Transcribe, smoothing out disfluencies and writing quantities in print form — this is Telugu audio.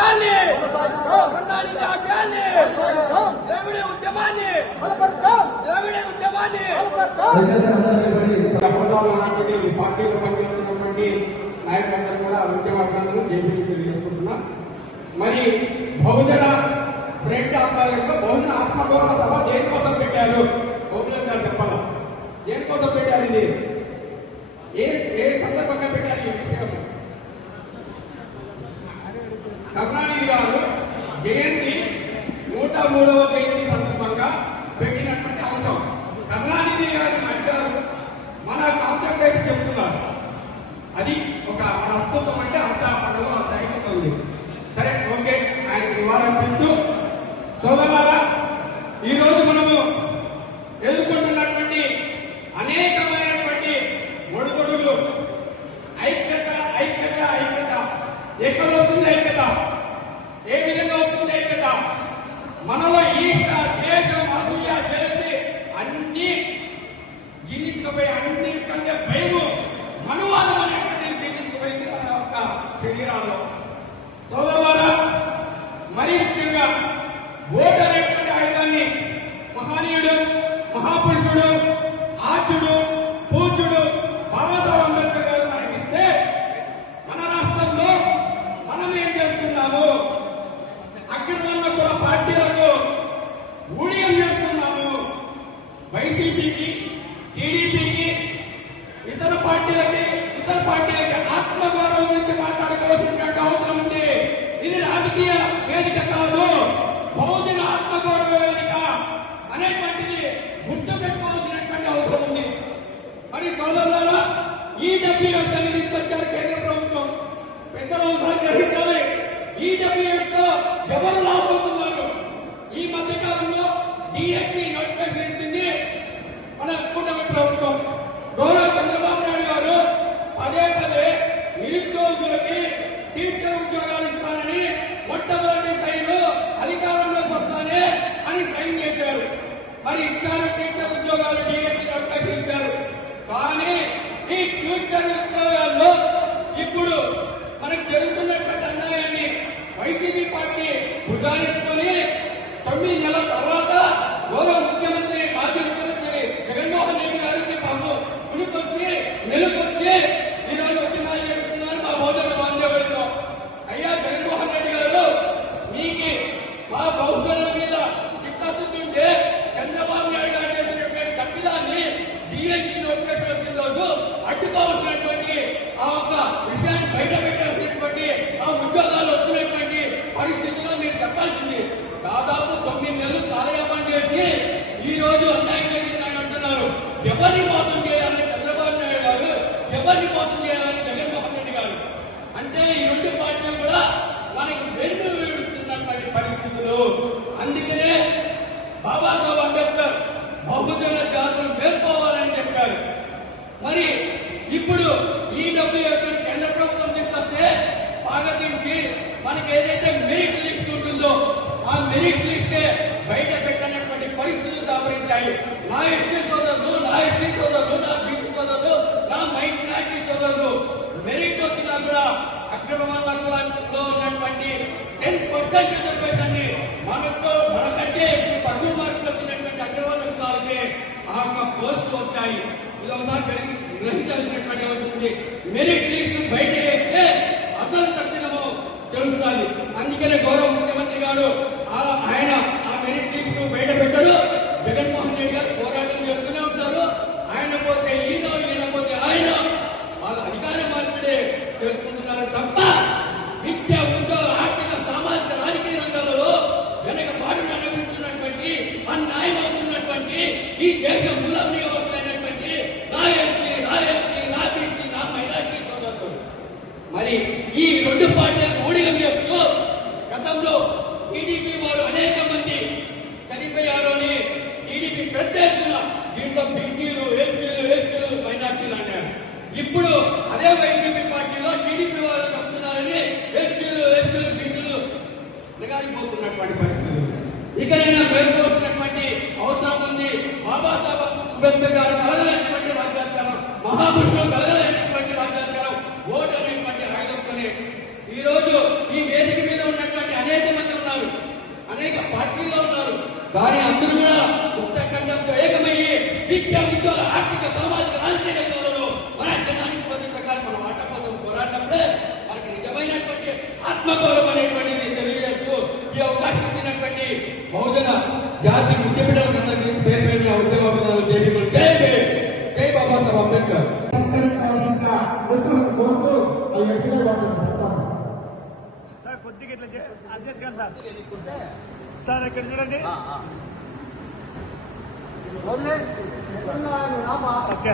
ఆశయాల్ని కొనసాగించే ఆశయాల్ని ద్రవిడ ఉద్యమాన్ని పార్టీలో పనిచేస్తున్నటువంటి నాయకులందరూ కూడా ఉద్యమాలందరూ జేపీసీ తెలియజేసుకుంటున్నాం. మరి బహుజన ఫ్రంట్ ఆధ్వర్యంలో బహుజన ఆత్మగౌరవ సభ దేనికోసం పెట్టారు? బహుజన గారు చెప్పాలా, దేనికోసం పెట్టారు? ఇది ఏ సందర్భంగా పెట్టారు ఈ విషయం? కరుణానిధి గారు జయంతి 103వ జయంతి సందర్భంగా పెట్టినటువంటి అంశం. కరుణానిధి గారిని అడిగారు, మన కాన్సెప్ట్ అయితే చెప్తున్నారు. అది ఒక మన అస్తిత్వం అంటే అంత పండుగ అంత అయిపోతుంది. సరే, ఓకే, ఆయన నివారణిస్తూ సోదరులారా, ఈ రోజు మనము ఎదుర్కొంటున్నటువంటి అనేకమైనటువంటి ఒడుగొడులు ఐక్యత ఐక్యత ఐక్యత. ఎక్కడ వస్తుంది ఐక్యత? ఏ విధంగా వస్తుంది ఐక్యత? మనలో ఈష్ట ద్వేషం అసూయ చేసి అన్ని జీవించకపోయి అన్నిటికంటే భయము మనువాదం అనేటువంటి జీవించకపోయింది మన యొక్క శరీరాల్లో. సోదరులారా, మరీ ముఖ్యంగా ఓటు అనేటువంటి ఆయుధాన్ని మహనీయుడు, మహాపురుషుడు, ఆద్యుడు, పూజ్యుడు బాబాసాహెబ్ అంబేద్కర్ గారు మనకిస్తే మన రాష్ట్రంలో మనం ఏం చేస్తున్నాము? అగ్రవర్ణ కుల పార్టీలకు ఊడియం చేస్తున్నాము. వైసీపీకి, టీడీపీకి, ఇతర పార్టీలకి ఆత్మగౌరవం గురించి మాట్లాడుకోవాల్సినటువంటి అవసరం ఉంది. ఇది రాజకీయ వేదిక కాదు, బహుజన ఆత్మగౌరవ వేదిక అనేటువంటిది గుర్తు పెట్టుకోవాల్సినటువంటి అవసరం ఉంది. మరి సోదరులారా, ఈడబ్ల్యూఎస్ అని తీసుకొచ్చారు కేంద్ర ప్రభుత్వం. పెద్దలు ఒకసారి గ్రహించాలి, ఈడబ్ల్యూఎస్ తో ఎవరు లాభపడుతున్నారు? ఈ మధ్య కాలంలో డిఎస్పీ నోటిఫికేషన్ ఇచ్చింది మన కూటమి ప్రభుత్వం. గౌరవ చంద్రబాబు నాయుడు గారు పదే పదే నిరుద్యోగులకి టీచర్ ఉద్యోగాలు ఇస్తానని మొట్టమొదటి సైన్ అధికారంలోకి వస్తానే అని సైన్ చేశారు. మరి ఇచ్చారు టీచర్ ఉద్యోగాలు, డిఎస్పీ నోటిఫికేషన్ ఇచ్చారు. కానీ ఈ టీచర్ ఉద్యోగాల్లో ఇప్పుడు మనకు జరుగుతున్నటువంటి అన్యాయాన్ని వైసీపీ పార్టీ భుజానెత్తుకొని 9 నెలల తర్వాత గౌరవ ముఖ్యమంత్రి, మాజీ ముఖ్యమంత్రి జగన్మోహన్ రెడ్డి గారికి పాపం పులికొచ్చి మెలుకొచ్చి ఈరోజు ఉద్యమాలు చేస్తున్నారు మా బహుజన బాంధవ్యంలో. అయ్యా జగన్మోహన్ రెడ్డి గారు, మీకు మా బహుజనుల మీద చిత్తశుద్ధి ఉంటే చంద్రబాబు నాయుడు గారు చేసినటువంటి తప్పిదాన్ని డిఎస్సీ నోటిఫికేషన్ వచ్చిన రోజు అడ్డుకోవాల్సినటువంటి ఆ ఒక్క విషయాన్ని బయట పెట్టాల్సినటువంటి ఆ ఉద్యోగాలు వచ్చినటువంటి పరిస్థితిలో మీరు చెప్పాల్సింది. దాదాపు 9 నెలలు కాలయాపన చేసి ఈ రోజు అన్యాయం జరిగిందని అంటున్నారు. ఎవరిని మోసం చేయాలని చంద్రబాబు నాయుడు గారు, ఎవరిని మోసం చేయాలని జగన్మోహన్ రెడ్డి గారు? అంటే ఈ రెండు పార్టీలు కూడా మనకి వెన్ను వీడుతున్నటువంటి పరిస్థితులు. అందుకనే బాబాసాహెబ్ అంబేద్కర్ బహుజన జాతులు మేల్కోవాలని చెప్పారు. మరి ఇప్పుడు ఈడబ్ల్యూఎస్ కేంద్ర ప్రభుత్వం తీసుకొస్తే స్వాగతించి మనకి ఏదైతే మెరిట్ లిస్ట్ ఉంటుందో ఆ మెరిట్ లిస్టే బయట పెట్టినటువంటి పరిస్థితులు దాపరించాయి. నా ఎస్టీ సోదరులు, నా ఎస్టీ సోదరులు, నా బీసీ సోదరులు, నా మైనారిటీ సోదరులు మెరిట్ వచ్చినా కూడా అగ్రవర్ణ కులాల్లో ఉన్నటువంటి 10% రిజర్వేషన్ ని మనకంటే తక్కువ మార్కులు వచ్చినటువంటి అగ్రవర్ణ కులాలకి ఆ యొక్క పోస్టులు వచ్చాయి. ఇది ఒకసారి గ్రహించాల్సినటువంటి అవసరం ఉంది. మెరిట్ లిస్ట్ బయట వేస్తే అసలు తప్పిదము తెలుస్తుంది. అందుకనే గౌరవ ముఖ్యమంత్రి గారు ఆయన ఆ మెరిట్ లిస్టు బయట పెట్టారు. జగన్మోహన్ రెడ్డి గారు పోరాటం చేస్తూనే ఉంటారు. ఆయన పోతే ఈయన, ఈయన పోతే ఆయన, వాళ్ళ అధికార మార్పిడే చేసుకుంటున్నారు తప్ప విద్య, ఉద్యోగ, ఆర్థిక, సామాజిక, రాజకీయ రంగాలలో వెనక పాటలు అనుభవిస్తున్నటువంటి అన్యాయం అవుతున్నటువంటి ఈ దేశ మూల నియోజకమైనటువంటి నా ఎస్టీ, నా ఎస్టీ, నా బీసీ, నా మైనారిటీ సోదరులు మరి ఈ రెండు పార్టీలకు ఊడిగం చేస్తూ గతంలో టీడీపీ వారు అనేక మంది చనిపోయారు అని టీడీపీ పెద్ద ఎత్తున దీంట్లో బీసీలు, ఎస్టీలు, మైనార్టీలు అన్నారు. ఇప్పుడు అదే వైసీపీ పార్టీలో టీడీపీ వారు చెప్తున్నారని ఎస్టీలు, బీసీలు నిగారిపోతున్నటువంటి పరిస్థితులు. ఇకనైనా పేర్కొన్నటువంటి అవసరం ఉంది. బాబాసాహెబ్ అంబేద్కర్ గారు కలగలేనటువంటి రాజ్యాంగం, మహాపురుషులు కలగలేనటువంటి రాజ్యాంగం ఓటు అనేటువంటి ఆయుధంతోనే ఈ రోజు ఈ వేదిక మీద ఉన్నటువంటి అనేక మంది ఉన్నారు, అనేక పార్టీల్లో ఉన్నారు. కానీ అందరూ కూడా ఉత్తరఖండంతో ఏకమయ్యి విద్యా ఉద్యోగ ఆర్థిక సామాజిక రాజకీయ రంగాలలో మన జనానిష్పత్తి ప్రకారం మన వాటా కోసం పోరాడినప్పుడే మనకి నిజమైనటువంటి ఆత్మగౌరవం అనేటువంటిది తెలియజేస్తూ ఈ అవకాశం ఇచ్చినటువంటి బహుజన జాతి ముఖ్య బిడ్డలందరికీ పేరు పేరున ఉద్యమాలు చేయడం జై బాబాసాహెబ్ అంబేద్కర్. కోరుతూ ఆ వ్యక్తిలో వాళ్ళు చెప్తాను. సార్ కొద్దిగా ఇట్లా అడ్జస్ట్ కాదు సార్ ఇక్కడ చూడండి ఓకే